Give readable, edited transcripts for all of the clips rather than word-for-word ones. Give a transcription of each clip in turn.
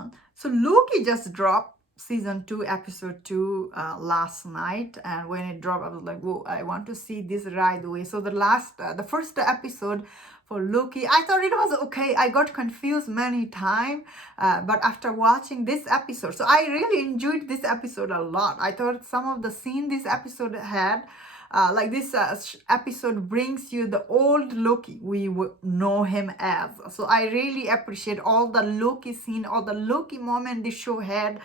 normal. So Loki just dropped season 2 episode 2 last night, and when it dropped I was like, whoa, I want to see this right away. So the first episode for Loki, I thought it was okay. I got confused many times, but after watching this episode, so I really enjoyed this episode a lot. I thought some of the scene this episode had, like this episode brings you the old Loki we know him as. So I really appreciate all the Loki scene, all the Loki moment this show had.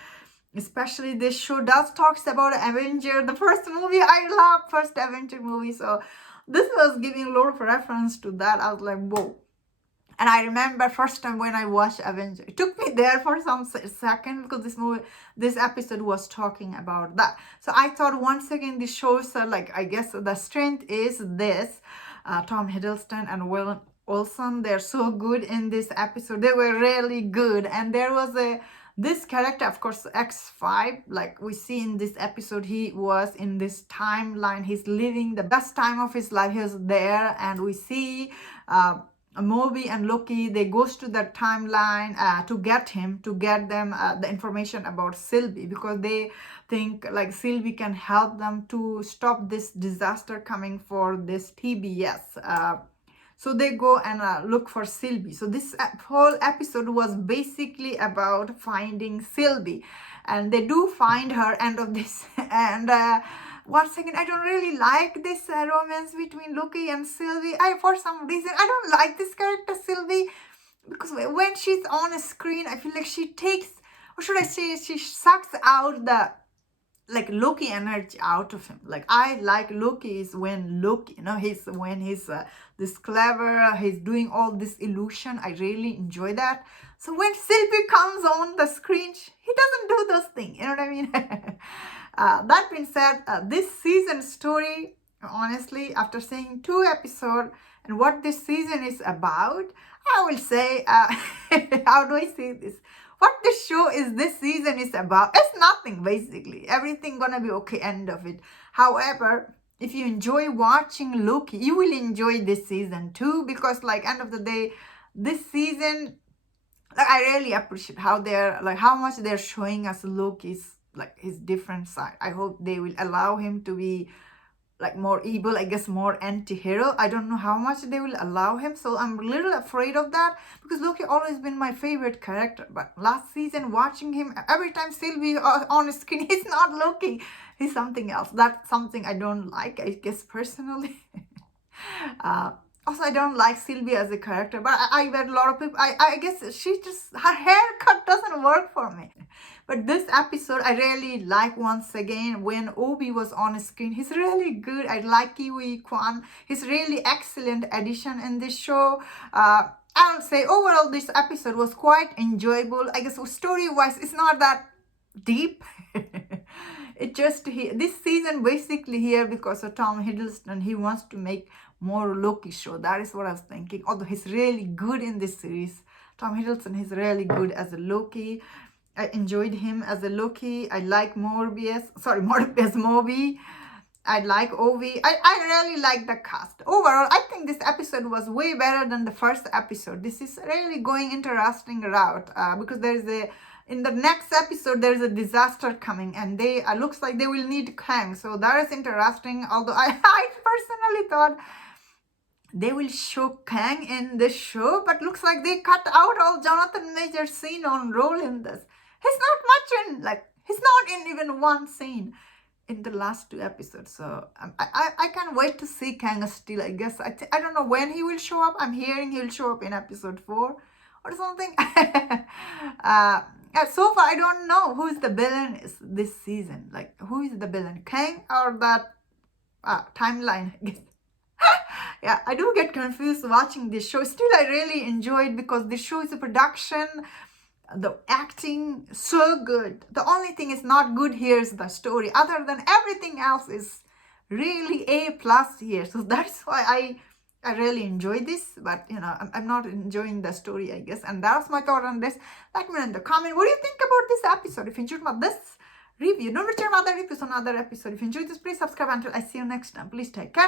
Especially this show does talks about Avenger, the first movie. I love first Avenger movie, so this was giving a lot of reference to that. I was like, whoa. And I remember first time when I watched Avenger, it took me there for some second because this episode was talking about that. So I thought once again this shows like, I guess the strength is this. Tom Hiddleston and Will Olsen, they're so good in this episode. They were really good. And there was this character, of course, X5, like we see in this episode, he was in this timeline. He's living the best time of his life. He was there, and we see Moby and Loki, they goes to the timeline to get them the information about Sylvie, because they think like Sylvie can help them to stop this disaster coming for this TBS. So they go and look for Sylvie. So this whole episode was basically about finding Sylvie, and they do find her end of this. And once again, I don't really like this romance between Loki and Sylvie. For some reason, I don't like this character Sylvie, because when she's on a screen, I feel like she takes, or should I say, she sucks out the like Loki energy out of him. Like I like Loki is when Loki, he's this clever, he's doing all this illusion. I really enjoy that. So when Sylvie comes on the screen, he doesn't do those things. You know what I mean? That being said, this season story, honestly, after seeing 2 episodes and what this season is about, I will say, how do I say this? What this show is this season is about, it's nothing basically. Everything gonna be okay, end of it. However, if you enjoy watching Loki, you will enjoy this season too, because like end of the day, this season, like I really appreciate how much they're showing us Loki's like his different side. I hope they will allow him to be like more evil, I guess more anti-hero. I don't know how much they will allow him, so I'm a little afraid of that, because Loki always been my favorite character. But last season, watching him, every time Sylvie on screen, he's not Loki, he's something else. That's something I don't like, I guess, personally. Also, I don't like Sylvie as a character, but I bet a lot of people, I guess her haircut doesn't work for me. But this episode, I really like once again when Obi was on screen. He's really good. I like Kiwi Kwan. He's really excellent addition in this show. I'll say overall this episode was quite enjoyable. I guess story-wise, it's not that deep. It just, this season basically here because of Tom Hiddleston, he wants to make more Loki show. That is what I was thinking. Although he's really good in this series. Tom Hiddleston is really good as a Loki. I enjoyed him as a Loki. I like Moby. I like Ovi. I really like the cast. Overall, I think this episode was way better than the first episode. This is really going interesting route because in the next episode, there's a disaster coming, and they looks like they will need Kang. So that is interesting. Although I personally thought they will show Kang in this show, but looks like they cut out all Jonathan Major's scene on role in this. He's not much in, he's not in even one scene in the last 2 episodes. So I can't wait to see Kang still, I guess. I don't know when he will show up. I'm hearing he'll show up in episode 4 or something. So far, I don't know who is the villain this season. Like, who is the villain? Kang or that timeline, I guess. Yeah, I do get confused watching this show. Still, I really enjoy it because this show is a production. The acting, so good. The only thing is not good here is the story. Other than everything else is really A+ here. So that's why I really enjoy this. But, I'm not enjoying the story, I guess. And that's my thought on this. Let me know in the comment. What do you think about this episode? If you enjoyed this review, don't return other reviews on other episode. If you enjoyed this, please subscribe. Until I see you next time. Please take care.